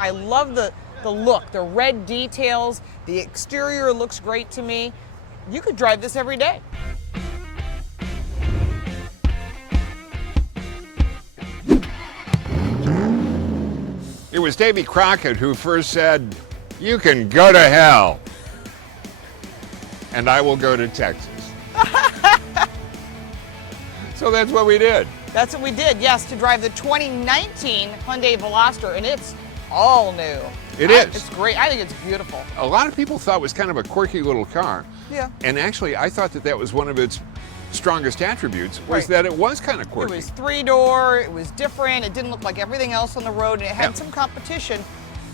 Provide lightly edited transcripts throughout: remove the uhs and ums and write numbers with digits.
I love the look, the red details, the exterior looks great to me. You could drive this every day. It was Davy Crockett who first said, "You can go to hell, and I will go to Texas." So that's what we did. That's what we did, yes, to drive the 2019 Hyundai Veloster, and it's all new. It is. It's great. I think it's beautiful. A lot of people thought it was kind of a quirky little car. Yeah. And actually, I thought that was one of its strongest attributes, was Right. that it was kind of It quirky. was three-door, it was different, it didn't look like everything else on the road, and it had some competition,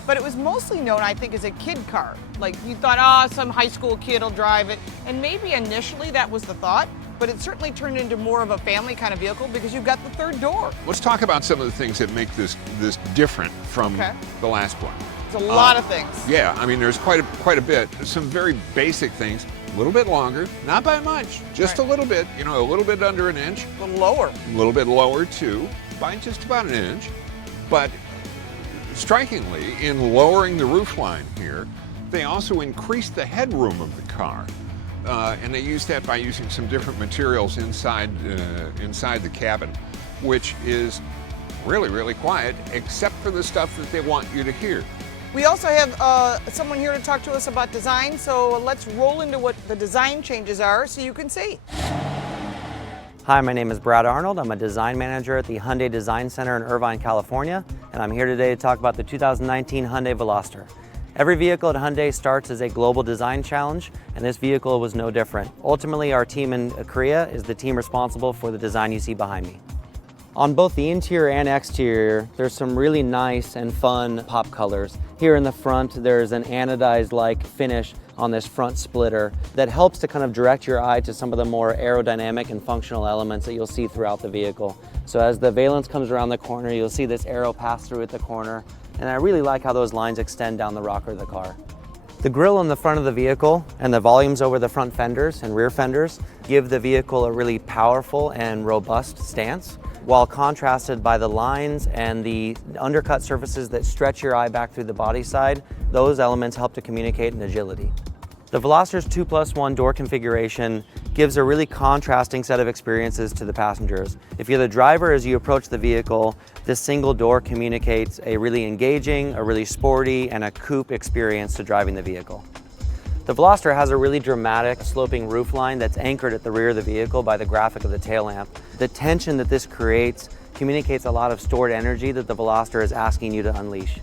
but it was mostly known, I think, as a kid car. Like, you thought, oh, some high school kid will drive it, and maybe initially that was the thought, but it certainly turned into more of a family kind of vehicle because you've got the third door. Let's talk about some of the things that make this different from the last one. It's a lot of things. Yeah, I mean, there's quite a bit. Some very basic things. A little bit longer, not by much, just a little bit, a little bit under an inch. A little lower. A little bit lower too, by just about an inch. But strikingly, in lowering the roofline here, they also increased the headroom of the car. And they used that by using some different materials inside the cabin, which is really, really quiet, except for the stuff that they want you to hear. We also have someone here to talk to us about design, so let's roll into what the design changes are so you can see. Hi, my name is Brad Arnold. I'm a design manager at the Hyundai Design Center in Irvine, California, and I'm here today to talk about the 2019 Hyundai Veloster. Every vehicle at Hyundai starts as a global design challenge, and this vehicle was no different. Ultimately, our team in Korea is the team responsible for the design you see behind me. On both the interior and exterior, there's some really nice and fun pop colors. Here in the front, there's an anodized-like finish on this front splitter that helps to kind of direct your eye to some of the more aerodynamic and functional elements that you'll see throughout the vehicle. So as the valence comes around the corner, you'll see this arrow pass through at the corner, and I really like how those lines extend down the rocker of the car. The grille on the front of the vehicle and the volumes over the front fenders and rear fenders give the vehicle a really powerful and robust stance, while contrasted by the lines and the undercut surfaces that stretch your eye back through the body side. Those elements help to communicate an agility. The Veloster's 2+1 door configuration gives a really contrasting set of experiences to the passengers. If you're the driver, as you approach the vehicle, this single door communicates a really engaging, a really sporty, and a coupe experience to driving the vehicle. The Veloster has a really dramatic sloping roofline that's anchored at the rear of the vehicle by the graphic of the tail lamp. The tension that this creates communicates a lot of stored energy that the Veloster is asking you to unleash.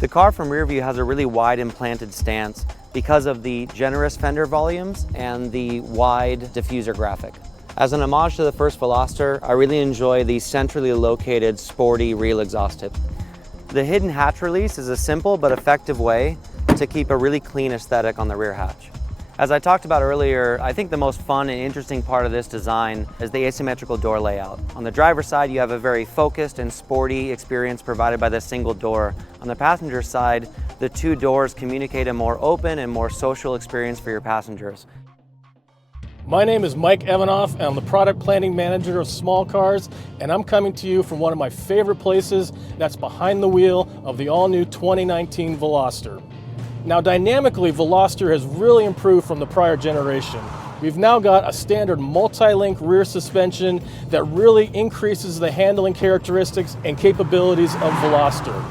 The car from rear view has a really wide implanted stance because of the generous fender volumes and the wide diffuser graphic. As an homage to the first Veloster, I really enjoy the centrally located sporty rear exhaust tip. The hidden hatch release is a simple but effective way to keep a really clean aesthetic on the rear hatch. As I talked about earlier, I think the most fun and interesting part of this design is the asymmetrical door layout. On the driver's side, you have a very focused and sporty experience provided by this single door. On the passenger side, the two doors communicate a more open and more social experience for your passengers. My name is Mike Evanoff, and I'm the product planning manager of small cars, and I'm coming to you from one of my favorite places, that's behind the wheel of the all-new 2019 Veloster. Now, dynamically, Veloster has really improved from the prior generation. We've now got a standard multi-link rear suspension that really increases the handling characteristics and capabilities of Veloster.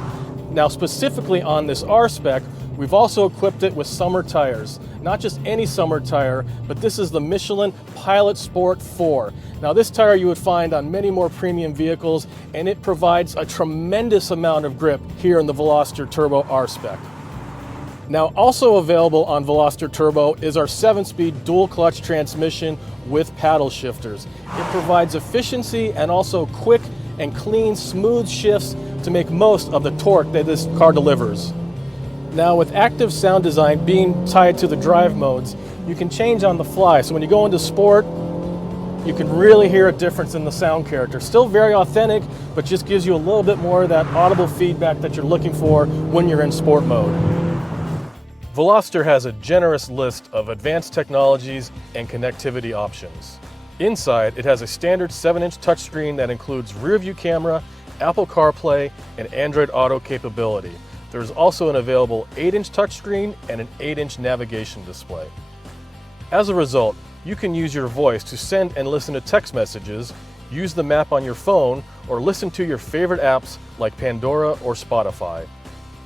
Now, specifically on this R-Spec, we've also equipped it with summer tires. Not just any summer tire, but this is the Michelin Pilot Sport 4. Now, this tire you would find on many more premium vehicles, and it provides a tremendous amount of grip here in the Veloster Turbo R-Spec. Now, also available on Veloster Turbo is our 7-speed dual clutch transmission with paddle shifters. It provides efficiency and also quick and clean, smooth shifts to make most of the torque that this car delivers. Now, with active sound design being tied to the drive modes, you can change on the fly. So when you go into sport, you can really hear a difference in the sound character. Still very authentic, but just gives you a little bit more of that audible feedback that you're looking for when you're in sport mode. Veloster has a generous list of advanced technologies and connectivity options. Inside, it has a standard 7-inch touchscreen that includes rear view camera, Apple CarPlay, and Android Auto capability. There's also an available 8-inch touchscreen and an 8-inch navigation display. As a result, you can use your voice to send and listen to text messages, use the map on your phone, or listen to your favorite apps like Pandora or Spotify.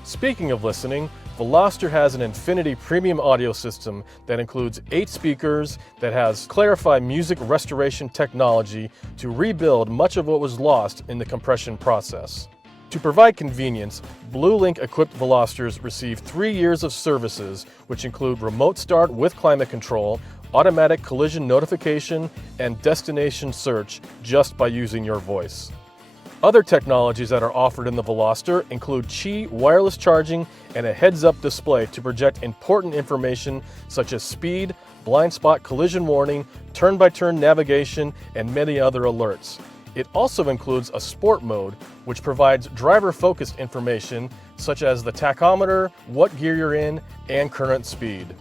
Speaking of listening, Veloster has an Infinity premium audio system that includes 8 speakers that has Clarify music restoration technology to rebuild much of what was lost in the compression process. To provide convenience, BlueLink equipped Velosters receive 3 years of services, which include remote start with climate control, automatic collision notification, and destination search just by using your voice. Other technologies that are offered in the Veloster include Qi wireless charging and a heads-up display to project important information such as speed, blind spot collision warning, turn-by-turn navigation, and many other alerts. It also includes a sport mode, which provides driver-focused information such as the tachometer, what gear you're in, and current speed.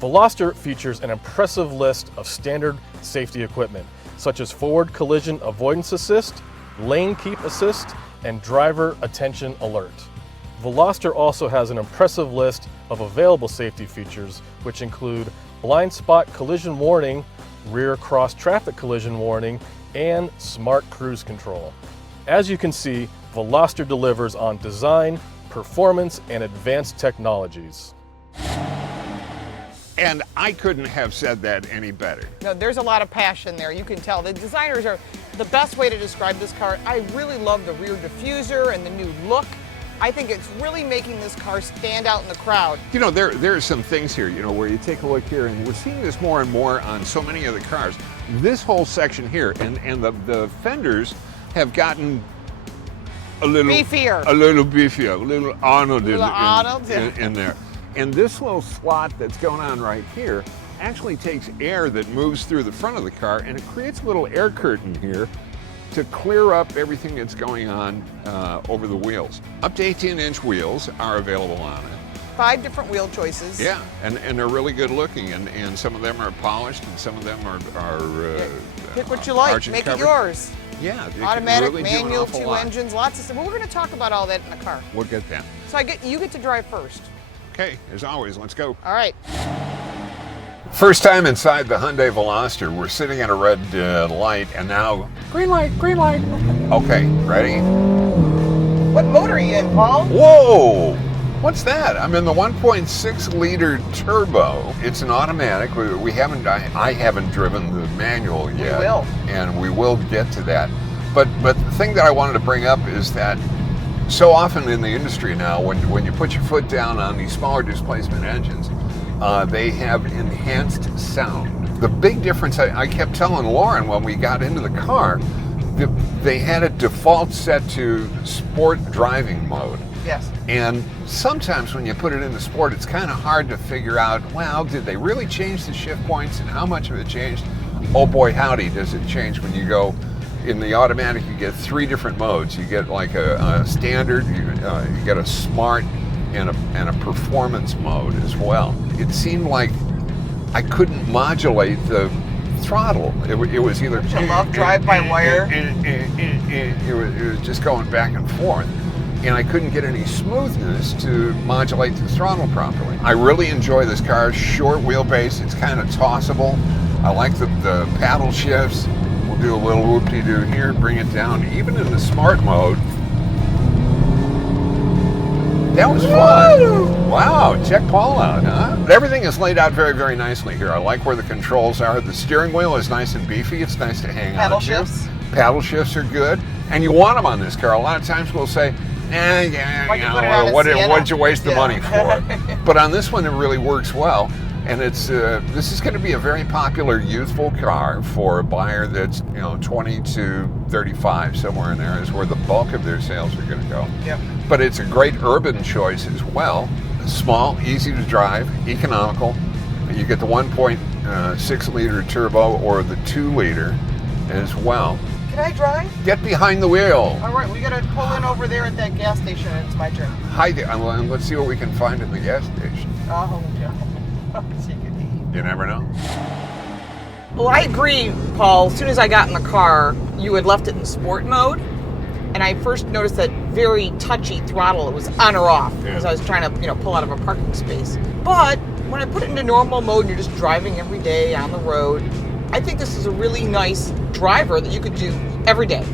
Veloster features an impressive list of standard safety equipment, such as forward collision avoidance assist, lane keep assist, and driver attention alert. Veloster also has an impressive list of available safety features, which include blind spot collision warning, rear cross traffic collision warning, and smart cruise control. As you can see, Veloster delivers on design, performance, and advanced technologies. And I couldn't have said that any better. No, there's a lot of passion there. You can tell. The designers are the best way to describe this car. I really love the rear diffuser and the new look. I think it's really making this car stand out in the crowd. You know, there are some things here, you know, where you take a look here, and we're seeing this more and more on so many of the cars. This whole section here, and the fenders have gotten a little beefier, a little Arnold, Arnold in there. And this little slot that's going on right here actually takes air that moves through the front of the car, and it creates a little air curtain here to clear up everything that's going on over the wheels. Up to 18-inch wheels are available on it. 5 different wheel choices. Yeah, and they're really good looking, and some of them are polished, and some of them are pick what you like, argent make covered. it yours. Yeah, they Automatic, can really do an manual, awful 2 lot. engines, lots of stuff. But we're going to talk about all that in the car. We'll get that. So you get to drive first. Okay, as always, let's go. All right. First time inside the Hyundai Veloster. We're sitting at a red light, and now green light, green light. Okay, ready? What motor are you in, Paul? Whoa! What's that? I'm in the 1.6 liter turbo. It's an automatic. We haven't. I haven't driven the manual yet. We will. And we will get to that. But the thing that I wanted to bring up is that so often in the industry now, when you put your foot down on these smaller displacement engines, they have enhanced sound. The big difference, I kept telling Lauren when we got into the car, they had a default set to sport driving mode. Yes. And sometimes when you put it into sport, it's kind of hard to figure out, well, did they really change the shift points and how much of it changed? Oh boy, howdy, does it change when you go in the automatic. You get 3 different modes. You get like a standard, you get a smart, and a performance mode as well. It seemed like I couldn't modulate the throttle. It was either... Don't you love drive-by-wire? It was just going back and forth. And I couldn't get any smoothness to modulate the throttle properly. I really enjoy this car. Short wheelbase, it's kind of tossable. I like the paddle shifts. We'll do a little whoop-de-doo here, bring it down. Even in the smart mode, that was fun. Wow, check Paul out, huh? Everything is laid out very, very nicely here. I like where the controls are. The steering wheel is nice and beefy. It's nice to hang on to. Paddle shifts? Paddle shifts are good. And you want them on this car. A lot of times we'll say, what'd you waste the money for? But on this one, it really works well. And it's this is going to be a very popular youthful car for a buyer that's 20 to 35, somewhere in there is where the bulk of their sales are going to go. Yep. But it's a great urban choice as well. Small, easy to drive, economical. You get the 1.6 liter turbo or the 2 liter as well. Can I drive? Get behind the wheel. All right, we got to pull in over there at that gas station, and it's my turn. Hi there. Let's see what we can find in the gas station. Oh, yeah. You never know. Well, I agree, Paul. As soon as I got in the car, you had left it in sport mode. And I first noticed that very touchy throttle. It was on or off because I was trying to, pull out of a parking space. But when I put it into normal mode and you're just driving every day on the road, I think this is a really nice driver that you could do every day.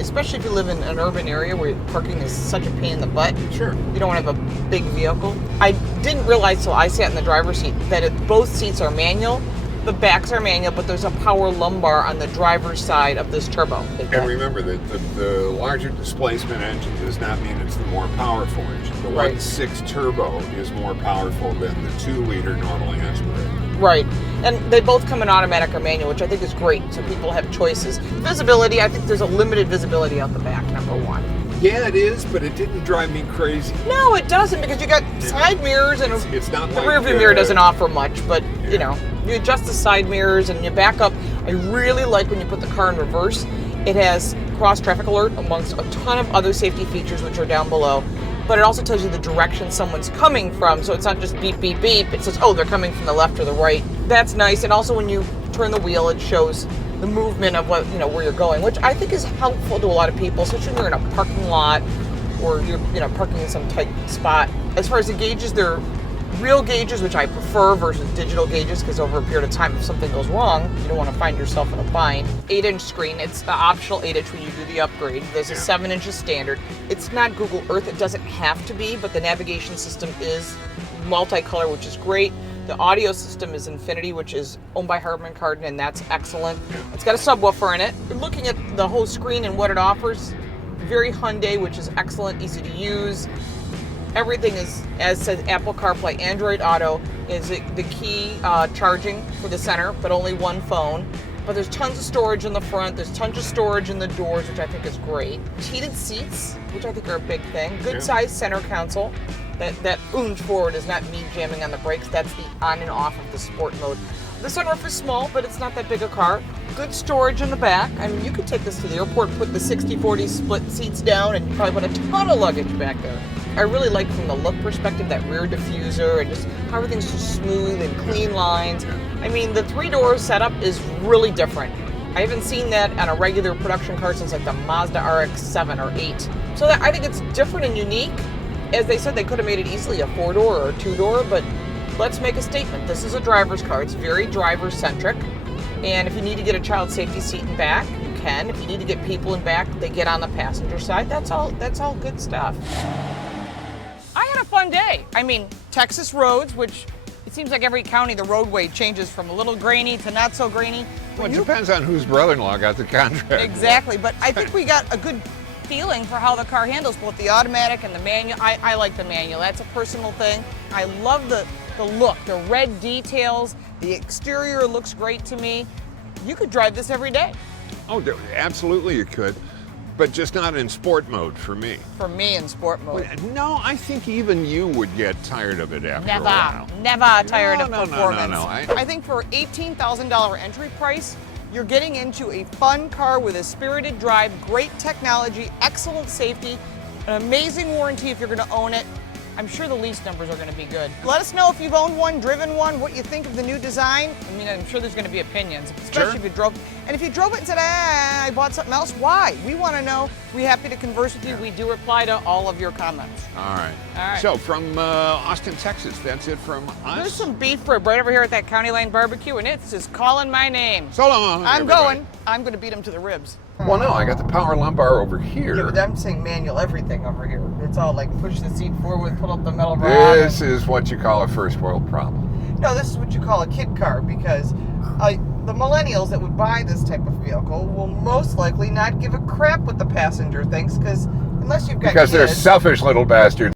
Especially if you live in an urban area where parking is such a pain in the butt. Sure. You don't want to have a big vehicle. I didn't realize till I sat in the driver's seat that both seats are manual. The backs are manual, but there's a power lumbar on the driver's side of this turbo. And remember that the larger displacement engine does not mean it's the more powerful engine. The Right. 1.6 turbo is more powerful than the 2-liter normally aspirated. Right. And they both come in automatic or manual, which I think is great, so people have choices. Visibility, I think there's a limited visibility out the back, number one. Yeah, it is, but it didn't drive me crazy. No, it doesn't, because you got side mirrors and It's not the like rear view mirror doesn't offer much, but you adjust the side mirrors and you back up. I really like when you put the car in reverse. It has cross traffic alert amongst a ton of other safety features which are down below. But it also tells you the direction someone's coming from, so it's not just beep, beep, beep. It says, oh, they're coming from the left or the right. That's nice. And also when you turn the wheel, it shows the movement of where you're going, which I think is helpful to a lot of people, especially when you're in a parking lot or you're parking in some tight spot. As far as the gauges, they're real gauges, which I prefer, versus digital gauges, because over a period of time, if something goes wrong, you don't want to find yourself in a bind. 8-inch screen. It's the optional 8-inch when you do the upgrade. There's a 7 inches standard. It's not Google Earth. It doesn't have to be, but the navigation system is multicolor, which is great. The audio system is Infinity, which is owned by Harman Kardon, and that's excellent. It's got a subwoofer in it. You're looking at the whole screen and what it offers. Very Hyundai, which is excellent, easy to use. Everything is, as said, Apple CarPlay. Android Auto is the key charging for the center, but only one phone. But there's tons of storage in the front. There's tons of storage in the doors, which I think is great. Heated seats, which I think are a big thing. Good size center console. That oonge forward is not me jamming on the brakes. That's the on and off of the sport mode. The sunroof is small, but it's not that big a car. Good storage in the back. I mean, you could take this to the airport, put the 60-40 split seats down, and probably put a ton of luggage back there. I really like, from the look perspective, that rear diffuser and just how everything's just smooth and clean lines. I mean, the 3-door setup is really different. I haven't seen that on a regular production car since like the Mazda RX-7 or 8. So I think it's different and unique. As they said, they could have made it easily a 4-door or a 2-door, but let's make a statement. This is a driver's car. It's very driver-centric. And if you need to get a child safety seat in back, you can. If you need to get people in back, they get on the passenger side. That's all good stuff. I had a fun day. I mean, Texas roads, which it seems like every county, the roadway changes from a little grainy to not so grainy. Well, it depends on whose brother-in-law got the contract. Exactly, but I think we got a good feeling for how the car handles both the automatic and the manual. I like the manual. That's a personal thing. I love the look, the red details. The exterior looks great to me. You could drive this every day. Oh, absolutely you could, but just not in sport mode for me. For me in sport mode. No, I think even you would get tired of it after a while. Never tired of No. performance. I think for $18,000 entry price, you're getting into a fun car with a spirited drive, great technology, excellent safety, an amazing warranty if you're going to own it. I'm sure the lease numbers are going to be good. Let us know if you've owned one, driven one, what you think of the new design. I mean, I'm sure there's going to be opinions, especially if you drove. And if you drove it and said, I bought something else, why? We want to know. We're happy to converse with you. We do reply to all of your comments. All right. So from Austin, Texas, that's it from us. There's some beef rib right over here at that County Line Barbecue, and it's just calling my name. So long, I'm going to beat him to the ribs. Well, no, I got the power lumbar over here. Yeah, but I'm saying manual everything over here. It's all like push the seat forward, pull up the metal rod. This is what you call a first world problem. No, this is what you call a kid car, because the millennials that would buy this type of vehicle will most likely not give a crap what the passenger thinks, because unless you've got Because they're kids, selfish little bastards.